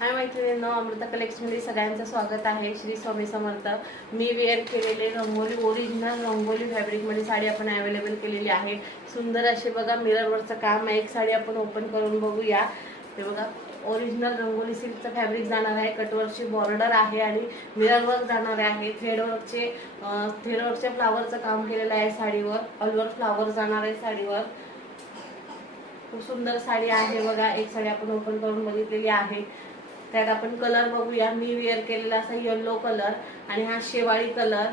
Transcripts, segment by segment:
हाय मैत्रिणींनो, अमृता कलेक्शनमध्ये सगळ्यांचं स्वागत आहे. श्री स्वामी समर्थ. मी वेअर केलेले रंगोली ओरिजिनल रंगोली फॅब्रिकमध्ये साडी आपण अवेलेबल केलेली आहे. सुंदर असे बघा मिररवरचं काम आहे. एक साडी आपण ओपन करून बघूया. हे बघा ओरिजिनल रंगोली सिल्कचं फॅब्रिक जाणार आहे. कटवर्कची बॉर्डर आहे आणि मिररवर्क जाणार आहे. थ्रेडवर्कचे फ्लावरचं काम केलेलं आहे साडीवर. ऑलवर फ्लावर जाणार आहे साडीवर. खूप सुंदर साडी आहे बघा. एक साडी आपण ओपन करून बघितलेली आहे. त्यात आपण कलर बघूया. मी वेअर केलेला असा येलो कलर आणि हा शेवाळी कलर.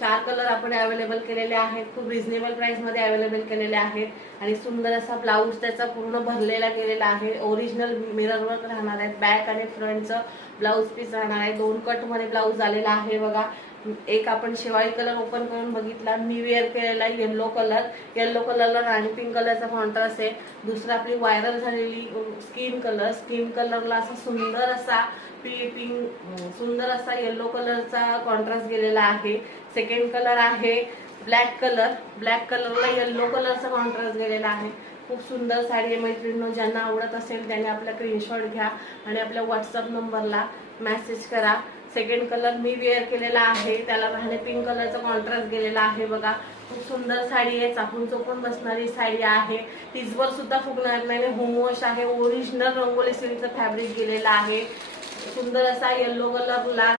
4 कलर आपण अवेलेबल केलेले आहेत. खूप रिझनेबल प्राइस मध्ये अवेलेबल केलेले आहेत आणि सुंदर असा ब्लाऊज त्याचा पूर्ण भरलेला केलेला आहे. ओरिजिनल मिरर वर्क राहणार आहे. बॅक आणि फ्रंटचं ब्लाऊज पीस राहणार आहे. 2 कट मध्ये ब्लाऊज आलेला आहे बघा. एक आपण शेवाळी कलर ओपन करून बघितला. मी वेअर केलेला येलो कलर. येलो कलरला राणी पिंक कलरचा कॉन्ट्रास्ट आहे. दुसरा आपली व्हायरल झालेली स्किन कलरला असा सुंदर असा येलो कलरचा कॉन्ट्रास्ट गेलेला आहे. सेकंड कलर आहे ब्लॅक कलरला येलो कलरचा कॉन्ट्रास्ट गेलेला आहे. खूप सुंदर साडी आहे मैत्रिणींनो. ज्यांना आवडत असेल त्याने आपला स्क्रीनशॉट घ्या आणि आपल्या व्हॉट्सअप नंबरला मेसेज करा. सेकंड कलर मी वेअर केलेला आहे. त्याला राणी पिंक कलरचा कॉन्ट्रास्ट गेलेला आहे बघा. खूप सुंदर साडी आहे. चापून चोपून बसणारी साडी आहे. टिचवर सुद्धा फुगणार नाही. होम वॉश आहे. ओरिजिनल रंगोली सिल्कचं फॅब्रिक गेलेला आहे. सुंदर असा येलो कलरला